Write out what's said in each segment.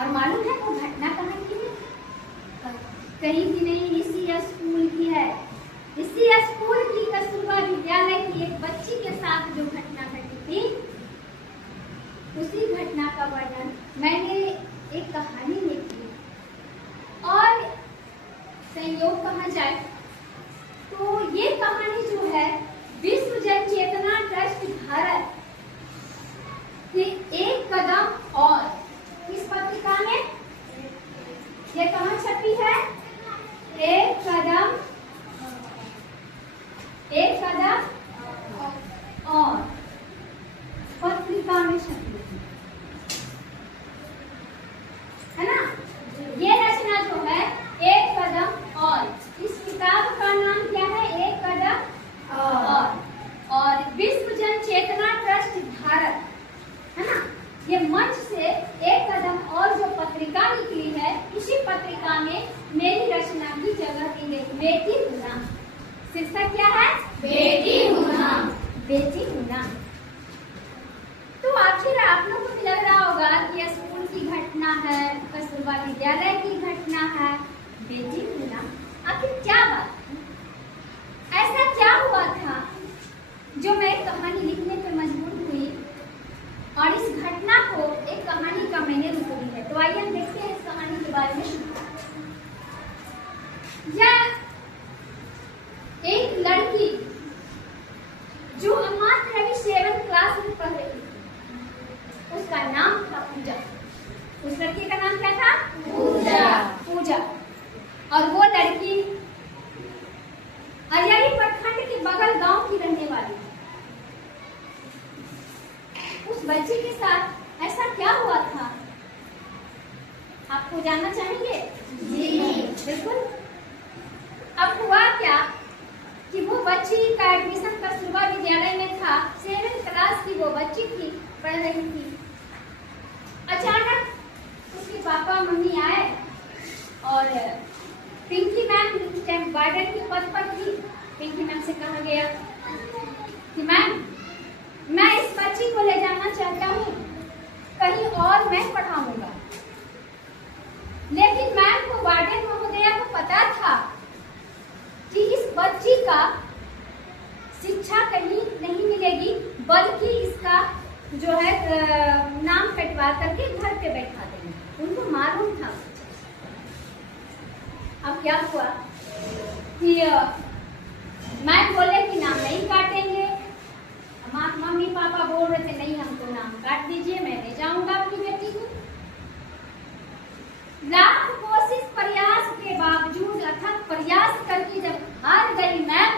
और मालूम है वो घटना कहाँ की है? कहीं की नहीं, इसी स्कूल की है। इसी स्कूल की कस्तूरबा विद्यालय की एक बच्ची के साथ जो घटना घटी थी, उसी घटना का वर्णन मैंने एक कहानी में किया। और संयोग कहा जाए तो ये कहानी जो है विश्व जन चेतना ट्रस्ट भारत के एक कदम और इस पत्रिका में ये कहाँ छपी है? एक कदम और पत्रिका में छपी है ना। ये रचना जो है एक कदम और, इस किताब का नाम क्या है? एक कदम और विश्व जन चेतना ट्रस्ट भारत, है ना। ये मंच से एक कदम और जो पत्रिका निकली है, इसी पत्रिका में मेरी रचना की जगह दी गई, बेटी हूं ना। शीर्षक क्या है? बेटी हूं ना। बेटी हूं ना। तो आखिर आप लोगों को लग रहा होगा कि स्कूल की घटना है, कस्तूरबा विद्यालय की घटना है, बेटी हूं ना। आखिर क्या बात है? ऐसा क्या हुआ था जो मैं कहानी लिखने पे मजबूर हुई और इस घटना को एक कहानी का मैंने रूप दी है। तो आइए हम देखते हैं इस कहानी के बारे में। यह एक लड़की जो मात्र अभी 7th क्लास में पढ़ रही थी, उसका नाम था पूजा। उस लड़की का नाम क्या था? पूजा। और वो लड़की अरियरी प्रखंड के बगल गांव की रहने वाली थी। उस बच्ची के साथ ऐसा क्या हुआ था, आपको जानना चाहेंगे? जी बिल्कुल। अब हुआ क्या कि वो बच्ची का एडमिशन कस्तूरबा विद्यालय में था। 7th क्लास की वो बच्ची थी, पढ़ रही थी। अचानक उसके पापा मम्मी आए और पिंकी मैम वार्डन के पद पर थी। पिंकी मैम से कहा गया कि मैम, मैं इस बच्ची को ले जाना चाहता हूँ, कहीं और मैं पढ़ाऊंगा। लेकिन मैम को, वार्डन महोदया को पता था कि इस बच्ची का शिक्षा कहीं नहीं मिलेगी, बल्कि इसका जो है नाम कटवा करके घर पे बैठा देंगे। उनको मालूम था। अब क्या हुआ कि मैम बोले कि नाम नहीं काटेंगे। मम्मी पापा बोल रहे थे नहीं हमको नाम काट दीजिए, मैं ले जाऊंगा अपनी बेटी को। लाख कोशिश प्रयास के बावजूद, अथक प्रयास करके जब हार गई मैम,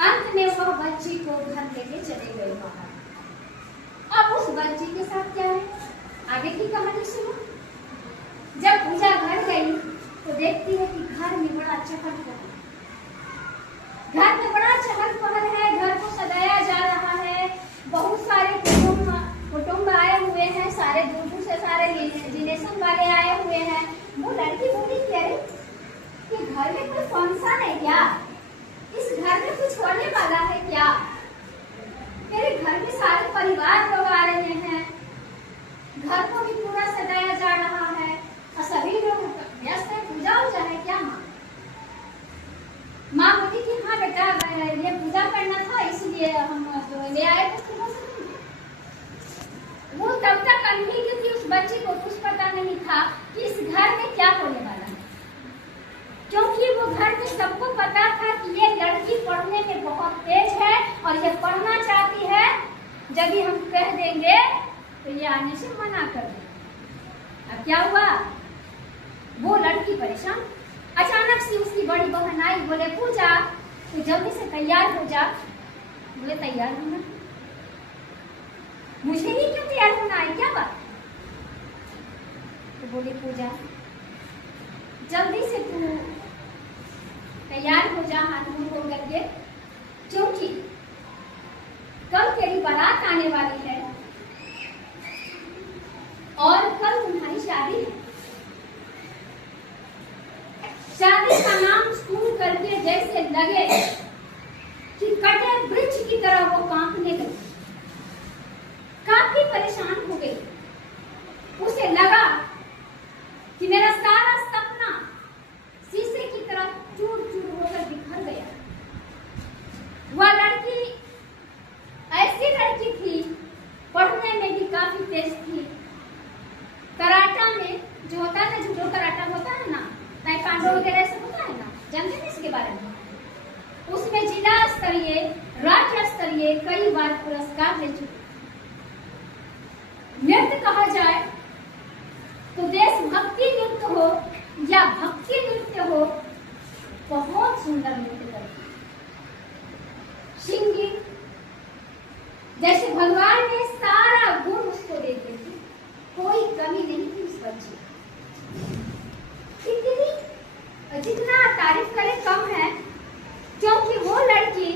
अंत में वह बच्ची को घर लेके चले गए बाहर। अब उस बच्ची के साथ क्या है, आगे की कहानी सुनो। जब पूजा घर गई तो देखती है कि घर में बड़ा चहल पहल, घर में बड़ा चहल पहल है, घर को सजाया जा रहा है। बहुत सारे कुटुंब आए हुए हैं, सारे दूर दूर से सारे रिलेशन वाले आए हुए हैं। वो लड़की बोली कि अरे कि घर में कोई फंक्शन है क्या? इस घर में कुछ होने वाला है क्या? मेरे घर में सारे परिवार लोग आ रहे हैं, घर को भी पूरा सजाया जा रहा है और सभी लोग व्यस्त है, पूजा उजा है क्या माँ? माँ बोली कि हाँ बेटा, ये पूजा करना था इसलिए हम तो ले आए थे सुबह से। वो तब तक अनही थी उस बच्ची को, कुछ पता नहीं था कि इस घर में क्या होने वाला है, क्योंकि वो घर में सबको पता था कि ये लड़की पढ़ने में बहुत तेज है और ये पढ़ना चाहती है। जब हम कह देंगे तो ये आने से मना कर देंगे। अब क्या हुआ, वो लड़की परेशान। अचानक से उसकी बड़ी बहन आई, बोले पूजा तो जल्दी से तैयार हो जा। बोले तैयार होना? मुझे ही क्यों तैयार होना है, क्या बात? तो बोली पूजा जल्दी से तू तैयार हो जा, हाथ मुंह धो करके, क्योंकि कल तेरी बारात आने वाली है और कल तुम्हारी शादी है। शादी का नाम सुन करके जैसे लगे कि कटे वृक्ष की तरह वो कांपने लगी, काफी परेशान हो गई। उसे लगा लिए कई बार पुरस्कार ले चुके। नृत्य कहा जाए तो देशभक्ति नृत्य हो या भक्ति नृत्य हो, बहुत सुंदर नृत्य करती। सिंगिंग जैसे भगवान ने सारा गुण उसको दे दी थी, कोई कमी नहीं थी उस बच्चे की। जितना तारीफ करे कम है, क्योंकि वो लड़की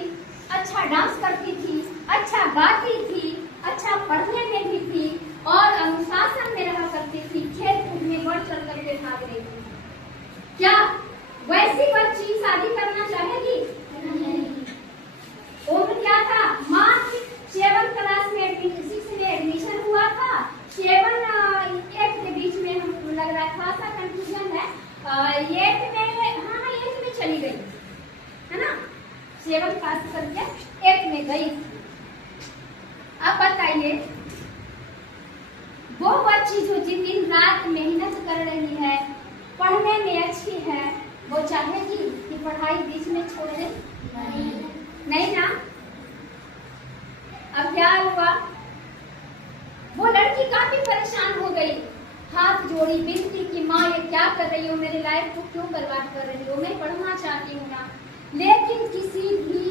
अच्छा डांस करती थी, अच्छा गाती थी, अच्छा पढ़ने में भी थी और अनुशासन में रहा करती थी, खेल कूद में बढ़ चढ़ करके भाग रही थी। क्या वैसी बच्ची शादी करना चाहेगी? उम्र क्या था? मात्र 7 क्लास में 6 में एडमिशन हुआ था। 7 8 के बीच में हम लग रहा था, सा कंफ्यूजन है। 8 में, हाँ 8 में चली गई है ना, 7 पास करके 8 में गई। अब बताइए, वो बच्ची जो दिन रात मेहनत कर रही है, पढ़ने में अच्छी है, वो चाहेगी कि पढ़ाई बीच में छोड़ दे? नहीं ना। अब क्या हुआ, वो लड़की काफी परेशान हो गई, हाथ जोड़ी, विनती की, माँ ये क्या कर रही हो, मेरी लाइफ को क्यों बर्बाद कर रही हो, मैं पढ़ना चाहती हूँ ना। लेकिन किसी भी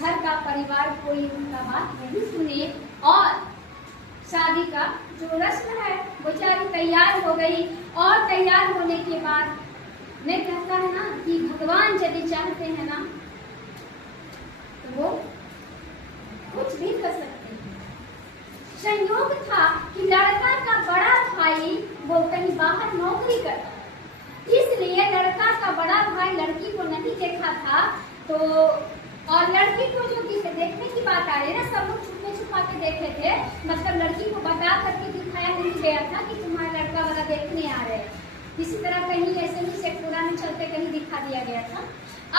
घर का परिवार कोई उनका बात नहीं सुने और शादी का जो रस्म है, बेचारी तैयार हो गई। और तैयार होने के बाद मैं कहता है ना कि भगवान यदि चाहते हैं ना तो वो कुछ भी कर सकते हैं। संयोग था कि लड़का का बड़ा भाई वो कहीं बाहर नौकरी करता, इसलिए लड़का का बड़ा भाई लड़की को नहीं देखा था। तो और लड़की को जो किसे देखने की बात आ रही है ना, सब लोग छुपे छुपा के देखे थे, मतलब लड़की को बता करके दिखाया नहीं गया था कि तुम्हारा लड़का वाला देखने आ रहे हैं। किसी तरह कहीं ऐसे ही सेट पूरा में चलते कहीं दिखा दिया गया था।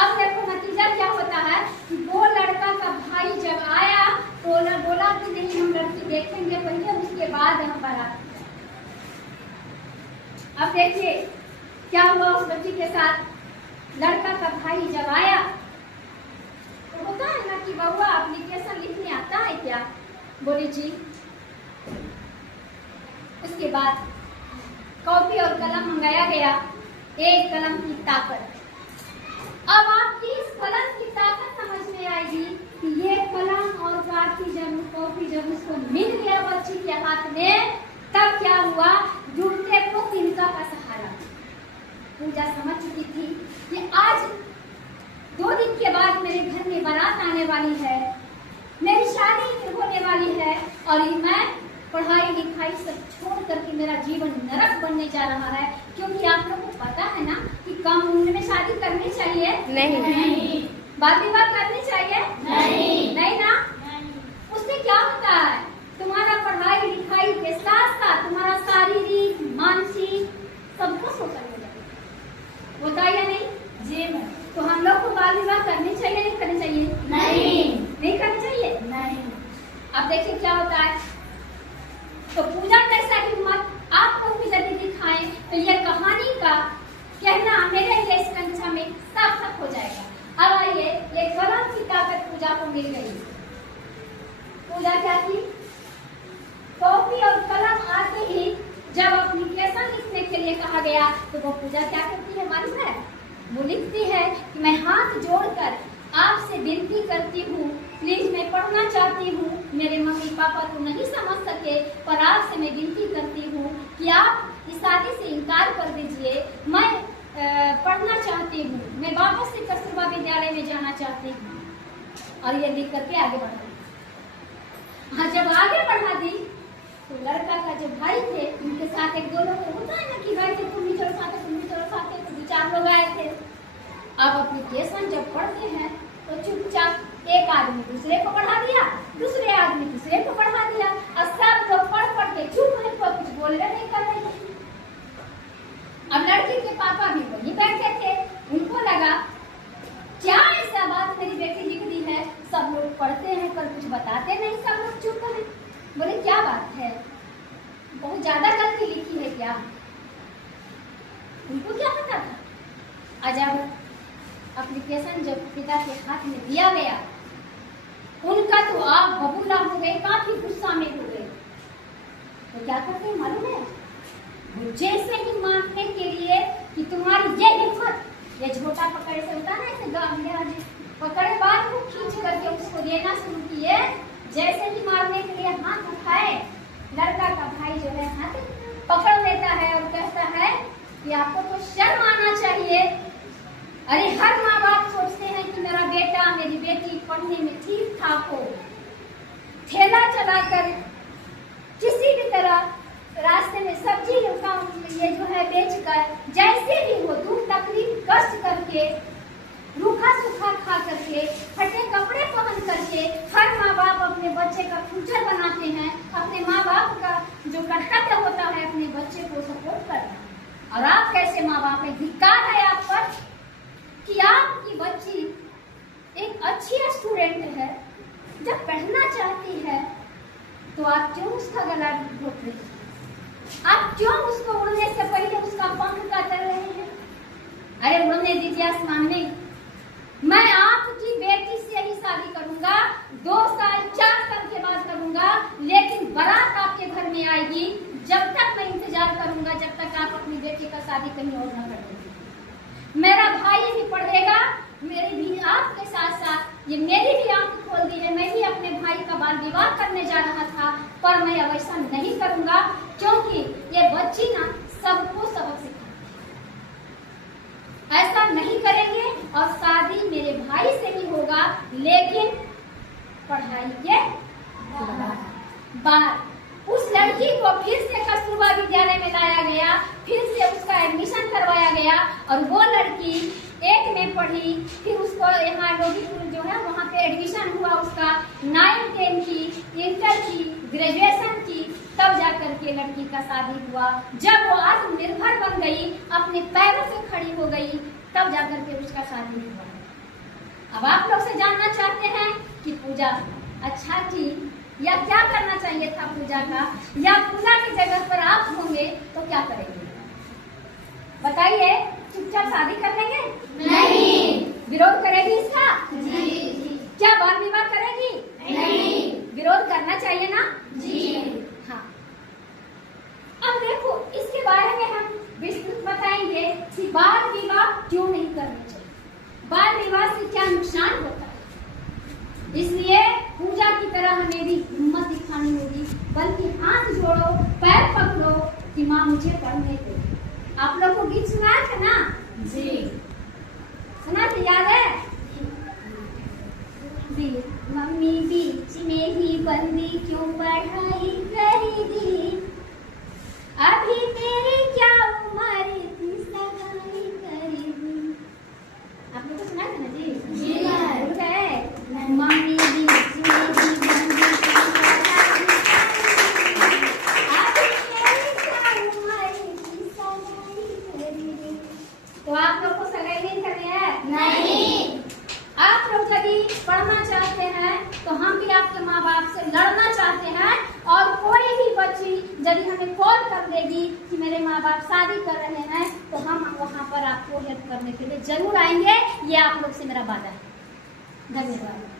अब देखो नतीजा क्या होता है कि वो लड़का का भाई जब आया तो बोला कि नहीं हम लड़की देखेंगे पहले, उसके बाद हम बारात। अब देखिए क्या हुआ उस बच्ची के साथ। लड़का का भाई जब आया तो होता है ना कि बउआ एप्लीकेशन लिखने आता है क्या? बोली जी। उसके बाद कॉपी और कलम मंगाया गया, एक कलम की ताकत। अब आपकी इस कलम की ताकत समझ में आएगी कि ये कलम और कॉपी जब उसको मिल गया बच्ची के हाथ में, तब क्या हुआ, जुड़ते को तिनका का सहारा। पूजा समझ चुकी थी कि आज 2 दिन के बाद मेरे घर में बारात आने वाली है, मेरी शादी होने वाली है और मैं पढ़ाई लिखाई सब छोड़ करके मेरा जीवन नरक बनने जा रहा है। क्योंकि आप लोगों को पता है ना कि कम उम्र में शादी करनी चाहिए? नहीं। बात विवाह करनी चाहिए? नहीं ना। उससे क्या होता है, तुम्हारा पढ़ाई लिखाई के साथ साथ तुम्हारा शारीरिक मानसिक सबको शोषण हो जाएगा, होता है या नहीं? जी मैम। तो हम लोग को बाल विवाह करनी चाहिए नहीं करनी चाहिए? नहीं करनी चाहिए। नहीं। अब देखिए क्या होता है, तो पूजा कैसा हिम्मत आपको भी यदि दिखाएं तो ये कहानी का कहना मेरे लिए इस कक्षा में सार्थक हो जाएगा। अब आइए, ये कलम की ताकत पूजा को मिल गई। पूजा क्या की, कॉपी और कलम आते ही जब एप्लीकेशन लिखने के लिए कहा गया तो वो पूजा क्या करती है मालूम है? वो लिखती है कि मैं हाथ जोड़कर आपसे विनती करती हूँ, प्लीज मैं पढ़ना चाहती हूँ, मेरे मम्मी पापा तो नहीं समझ सके, पर आपसे मैं विनती करती हूँ कि आप इस शादी से इनकार कर दीजिए, मैं पढ़ना चाहती हूँ, मैं वापस से कस्तूरबा विद्यालय में जाना चाहती हूँ। और ये लिख करके आगे बढ़ा दी। हाँ, जब आगे बढ़ा दी तो लड़का का जो भाई थे उनके साथ 1-2 लोग होता है ना कि भाई थे, तुम भी चलो साथे, तुम भी चलो साथे, तो 2-4 लोग आए थे। अब एप्लीकेशन जब पढ़ते हैं तो चुपचाप एक आदमी दूसरे को पढ़ा दिया, दूसरे आदमी तीसरे को पढ़ा दिया और सब लोग पढ़ के चुप है, तो कुछ बोल रहे नहीं कर रहे। अब लड़की के पापा भी वहीं बैठे थे, उनको लगा क्या ऐसा बात मेरी बेटी लिख दी है, सब लोग पढ़ते हैं पर कुछ बताते नहीं, सब लोग चुप है। बोले क्या बात है, बहुत ज्यादा गलती लिखी है क्या? उनको क्या पता था। जब एप्लीकेशन जब पिता के हाथ में दिया गया उनका तो आप बबूला हो गए, काफी गुस्सा में हो गए। तो क्या करते हैं मालूम है? वो जैसे ही मानने के लिए कि तुम्हारी ये हिम्मत, ये झोटा पकड़े से होता ना ऐसे गाँव पकड़े बाद को खींच करके उसको देना शुरू किए। जैसे ही मारने के लिए हाथ उठाए, लड़का का भाई जो है हाथ पकड़ लेता है और कहता है कि आपको तो शर्म आना चाहिए। अरे हर माँ बाप सोचते हैं कि मेरा बेटा मेरी बेटी पढ़ने में ठीक ठाक हो, ठेला चलाकर किसी भी तरह रास्ते में सब्जी का ये जो है बेचकर जैसे भी हो दुख तकलीफ कष्ट करके रूखा सूखा खा करके फटे कपड़े पहन करके हर माँ बाप अपने बच्चे का फ्यूचर बनाते हैं। अपने माँ बाप का जो कर्तव्य होता है अपने बच्चे को सपोर्ट करना। और आप कैसे माँ बाप हैं? धिक्कार है आप पर कि आपकी बच्ची एक अच्छी स्टूडेंट है, जब पढ़ना चाहती है तो आप क्यों उसका गला घोट रहे हैं? आप क्यों उसको उड़ने से पहले उसका पंख काट रहे हैं? अरे उड़ने दीजिए आसमान में। मैं आपकी बेटी से ही शादी करूंगा, 2 साल 4 साल के बाद करूंगा, लेकिन बारात आपके घर में आएगी। जब तक मैं इंतजार करूंगा जब तक आप अपनी बेटी का शादी कहीं और न कर देंगे। मेरा भाई भी पढ़ेगा, मेरी भी आपके साथ साथ ये मेरी भी आंख खोल दी है। मैं भी अपने भाई का बाल विवाह करने जा रहा था, पर मैं अब ऐसा नहीं करूंगा, क्योंकि ये बच्ची ना सबको सबक सिखाती है। ऐसा नहीं करेंगे और शादी मेरे भाई से ही होगा, लेकिन पढ़ाई के बाद। उस लड़की को फिर से कस्तूरबा विद्यालय में लाया गया, फिर से उसका एडमिशन करवाया गया और वो लड़की 1 में पढ़ी, फिर उसको यहाँ लोधीपुर जो है वहाँ पे एडमिशन हुआ उसका, 9, 10 की, इंटर की, ग्रेजुएशन की, तब जाकर के लड़की का शादी हुआ। जब वो आत्मनिर्भर बन गई, अपने पैरों पे खड़ी हो गई, तब जाकर के उसका शादी हुआ। अब आप लोग से जानना चाहते हैं कि पूजा अच्छा की या क्या करना चाहिए था पूजा का, या पूजा की जगह पर आप होंगे तो क्या करेंगे? बताइए। चुपचाप शादी कर लेंगे? नहीं। विरोध करेगी इसका? जी। क्या बाल विवाह करेगी? नहीं। विरोध करना चाहिए ना? जी। हाँ। अब देखो इसके बारे में हम विस्तृत बताएंगे कि बाल विवाह क्यों नहीं करना चाहिए, बाल विवाह से क्या नुकसान होता है। इसलिए पूजा की तरह हमें भी हिम्मत दिखानी होगी, बल्कि हाथ जोड़ो, पैर पकड़ो कि माँ मुझे पढ़ने दो। आप लोग को गीत सुनाया था ना? जी। सुना तो याद है? मम्मी बीच में ही बंदी क्यों पढ़ाई करी दी, अभी तेरी क्या उम्र थी सगाई करी दी। आप लोग को सुना था ना जी? जी। भूल गए? मम्मी बीच में ही बंदी क्यों पढ़ाई करी दी, अभी तेरी क्या उम्र थी सगाई करी दी। तो आप लोग को सगाई नहीं करनी है? नहीं। आप लोग यदि पढ़ना चाहते हैं तो हम भी आपके माँ बाप से लड़ना चाहते हैं, और कोई भी बच्ची यदि हमें कॉल कर देगी कि मेरे माँ बाप शादी कर रहे हैं, तो हम वहाँ पर आपको हेल्प करने के लिए जरूर आएंगे। ये आप लोग से मेरा वादा है। धन्यवाद।